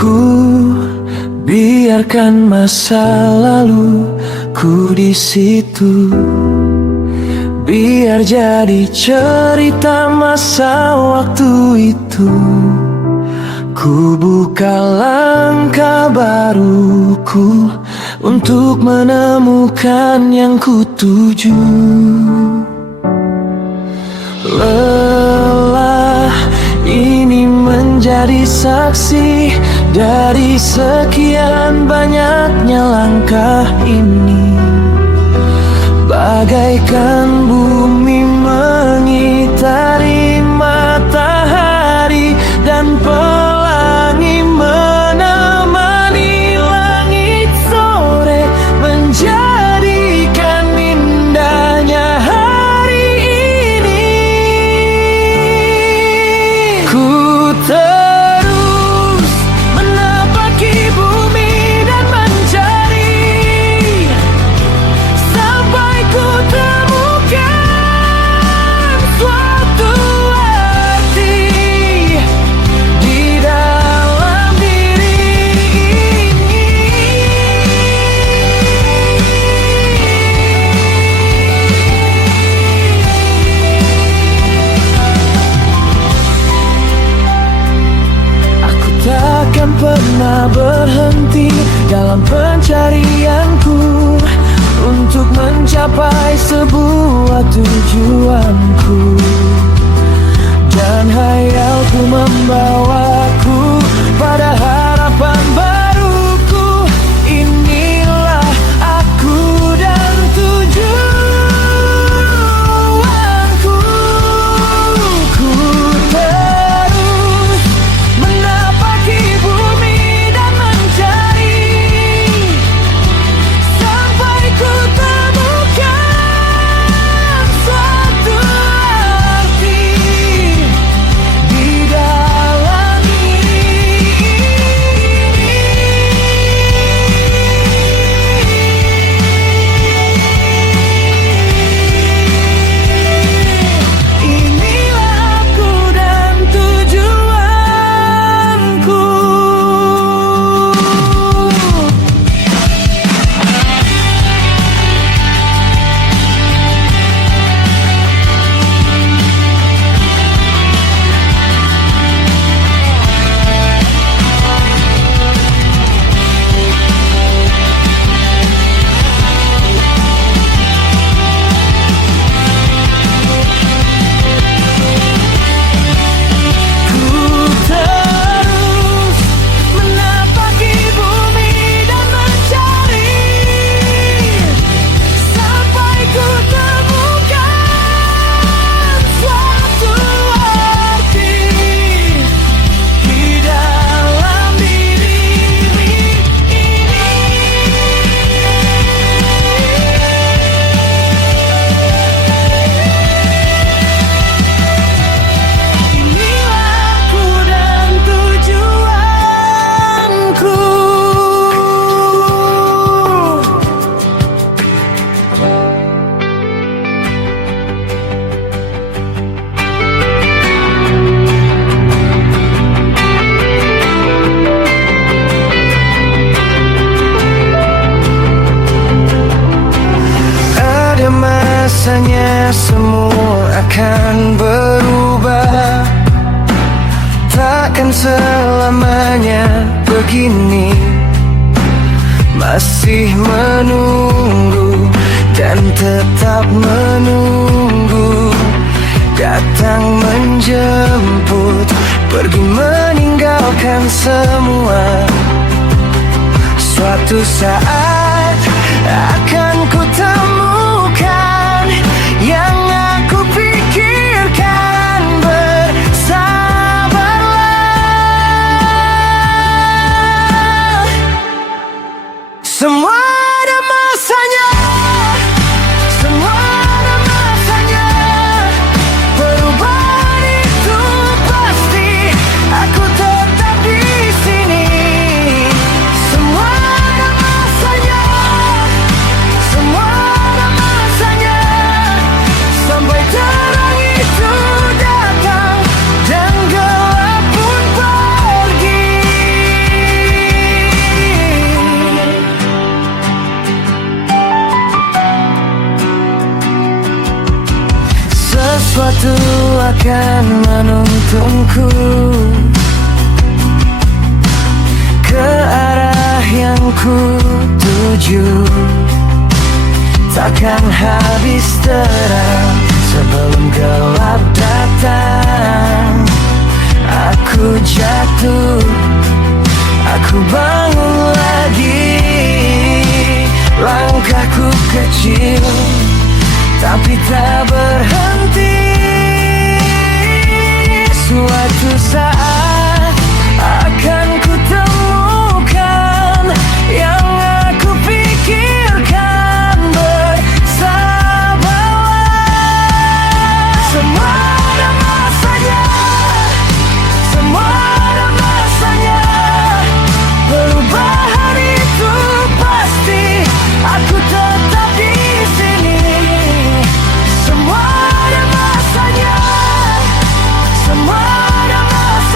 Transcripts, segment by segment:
Ku biarkan masa lalu ku di situ, biar jadi cerita masa waktu itu. Ku buka langkah baruku untuk menemukan yang ku tuju. Lelah ini menjadi saksi dari sekian banyaknya langkah ini, bagaikan bumi mengitari matahari dan pelangi menemani langit sore, menjadikan indahnya hari ini. Ku terus menapaki bumi dan mencari sampai ku temukan suatu arti di dalam diri ini. Aku takkan pernah berhenti dalam pencarianku untuk mencapai sebuah tujuanku, dan hayalku membawaku pada harapan baruku. Inilah aku dan tujuanku. Ku terus menapaki bumi dan mencari sampai ku temukan suatu arti di dalam diri ini. Inilah aku dan tujuanku. Ku terus menapaki bumi dan mencari sampai ku temukan suatu arti di dalam diri ini. Inilah aku dan tujuanku. Ada masanya semua akan berubah, takkan selamanya begini. Masih menunggu dan tetap menunggu, datang menjemput, pergi meninggalkan semua. Suatu saat akan ku temukan yang aku pikirkan. Bersabarlah, semua ada masanya, semua ada masanya. Perubahan itu pasti, aku tetap di sini. Semua ada masanya, akan menuntunku ke arah yang ku tuju. Takkan habis terang sebelum gelap datang. Aku jatuh, aku bangun lagi. Langkahku kecil, tapi tak berhenti. Suatu saat akan ku temukan yang aku pikirkan. Bersabarlah, semua ada masanya, semua ada masanya. Perubahan itu pasti, aku tetap di sini. Semua ada masanya, semua ada masanya.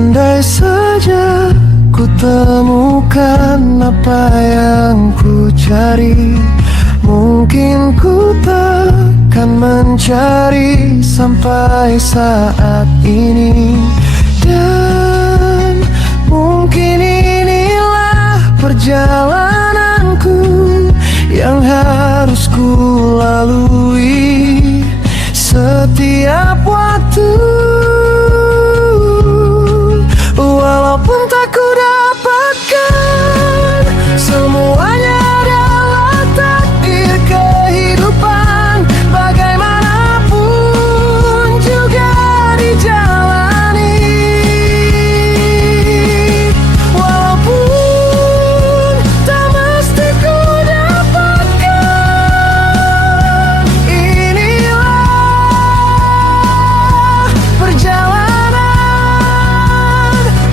Andai saja ku temukan apa yang ku cari, mungkin ku takkan mencari sampai saat ini. Dan mungkin inilah perjalananku yang harus ku lalui setiap waktu. Walaupun tak ku dapatkan semuanya, adalah takdir kehidupan. Bagaimanapun juga dijalani. Walaupun tak mesti ku dapatkan, inilah perjalanan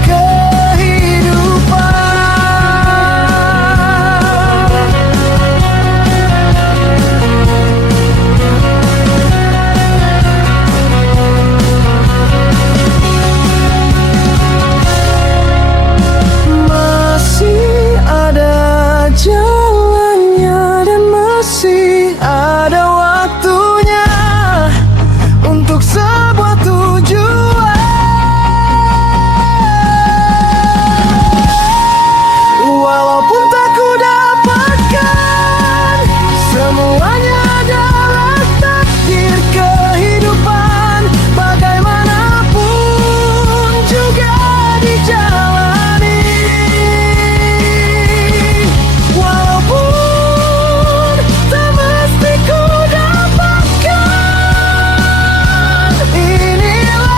kehidupan. Masih ada jalannya dan masih ada waktunya untuk sebuah tujuan. Walaupun tak ku dapatkan semuanya, adalah takdir kehidupan. Bagaimanapun juga dijalani. Walaupun tak mesti ku dapatkan, inilah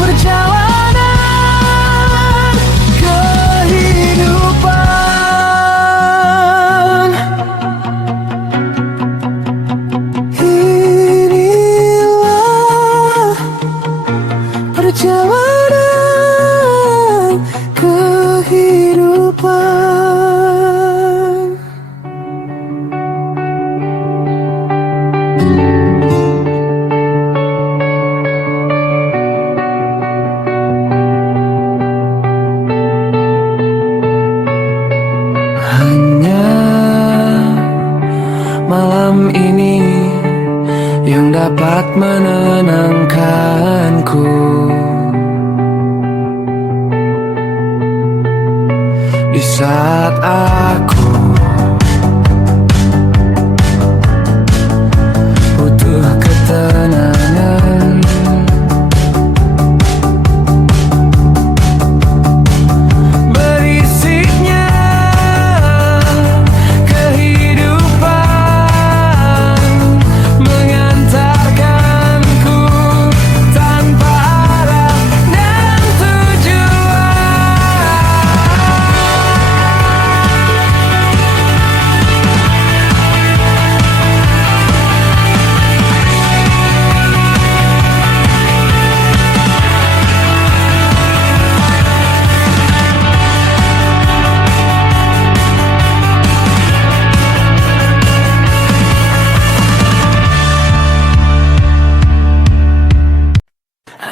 perjalanan kehidupan. Inilah perjalanan kehidupan. Hanya malam ini yang dapat menenangkanku. Di saat aku butuh ketenangan, berisiknya kehidupan mengantarkanku tanpa arah dan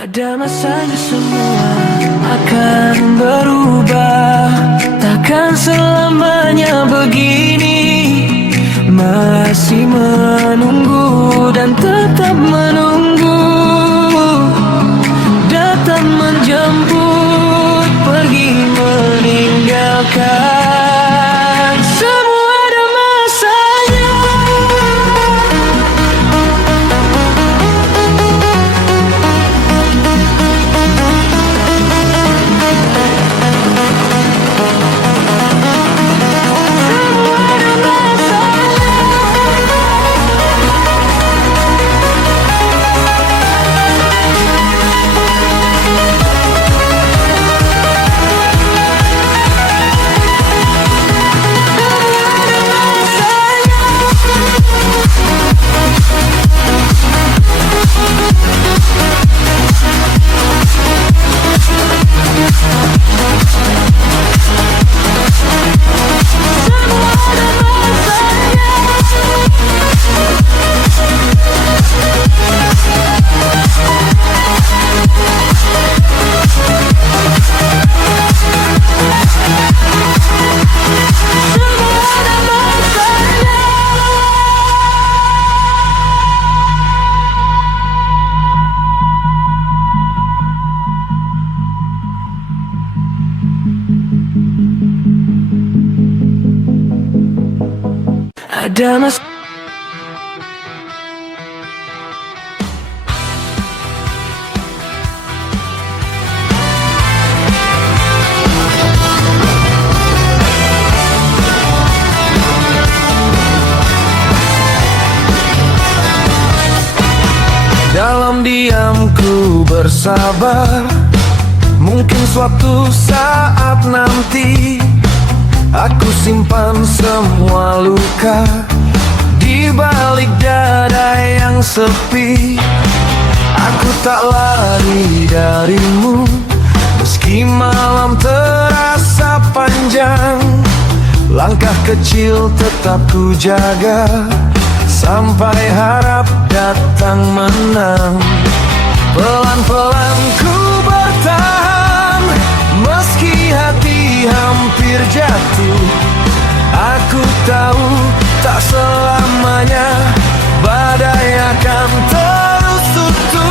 ada masanya semua akan berubah. Takkan selamanya begini. Masih menunggu dan tetap menunggu, datang menjemput, pergi meninggalkan. Semua ada masanya. ada mas. Dalam diamku bersabar, mungkin suatu saat nanti aku simpan semua luka di balik dada yang sepi. Aku tak lari darimu, meski malam terasa panjang. Langkah kecil tetap ku jaga, sampai harap datang menang. Pelan-pelan ku bertahan, meski hati hampir jatuh. Aku tahu tak selamanya badai akan terus utuh.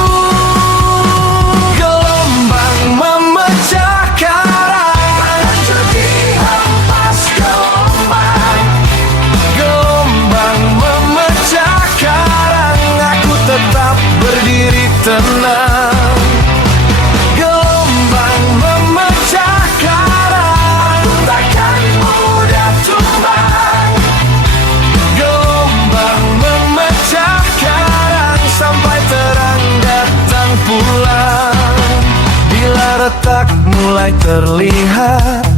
Gelombang memecah karang, hancur dihempas gelombang. Gelombang memecah karang, aku tetap berdiri tenang. Gelombang memecah karang, aku takkan mudah tumbang. Gelombang memecah karang, sampai terang datang pulang. Bila retak mulai terlihat,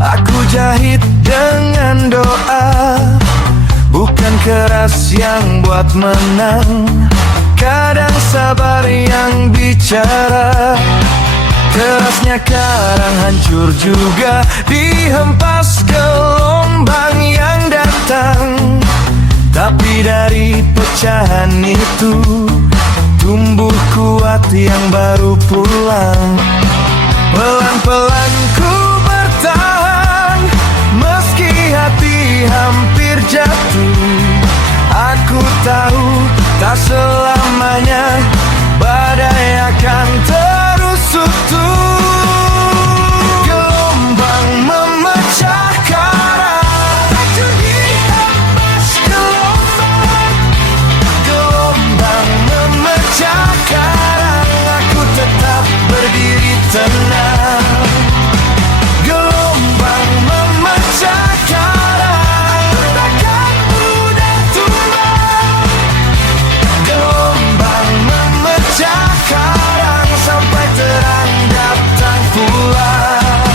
aku jahit dengan doa. Bukan keras yang buat menang, kadang sabar yang bicara. Kerasnya karang hancur juga dihempas gelombang yang datang. Tapi dari pecahan itu tumbuh kuat yang baru pulang. Pelan-pelan ku bertahan, meski hati hampir jatuh. Aku tahu tak selamanya badai akan terus utuh. Gelombang memecah karang, hancur dihempas gelombang. Gelombang memecah karang, aku tetap berdiri tenang. Gelombang memecah karang, takkan mudah tumbang. Gelombang memecah karang, sampai terang datang pulang.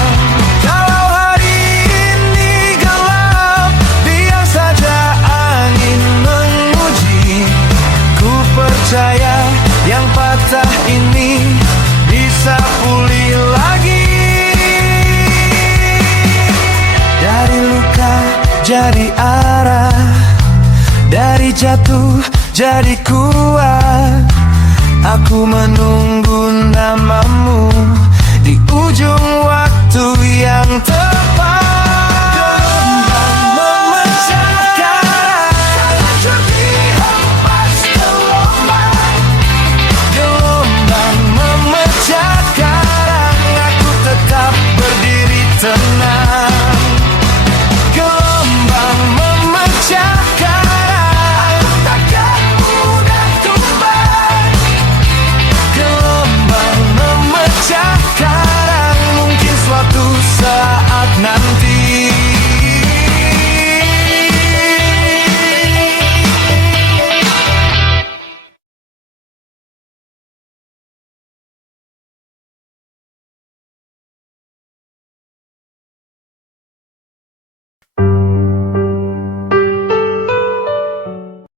Kalau hari ini gelap, biar saja angin menguji. Ku percaya yang patah ini bisa pulih lagi. Dari luka jadi arah, dari jatuh jadi kuat. Aku menunggu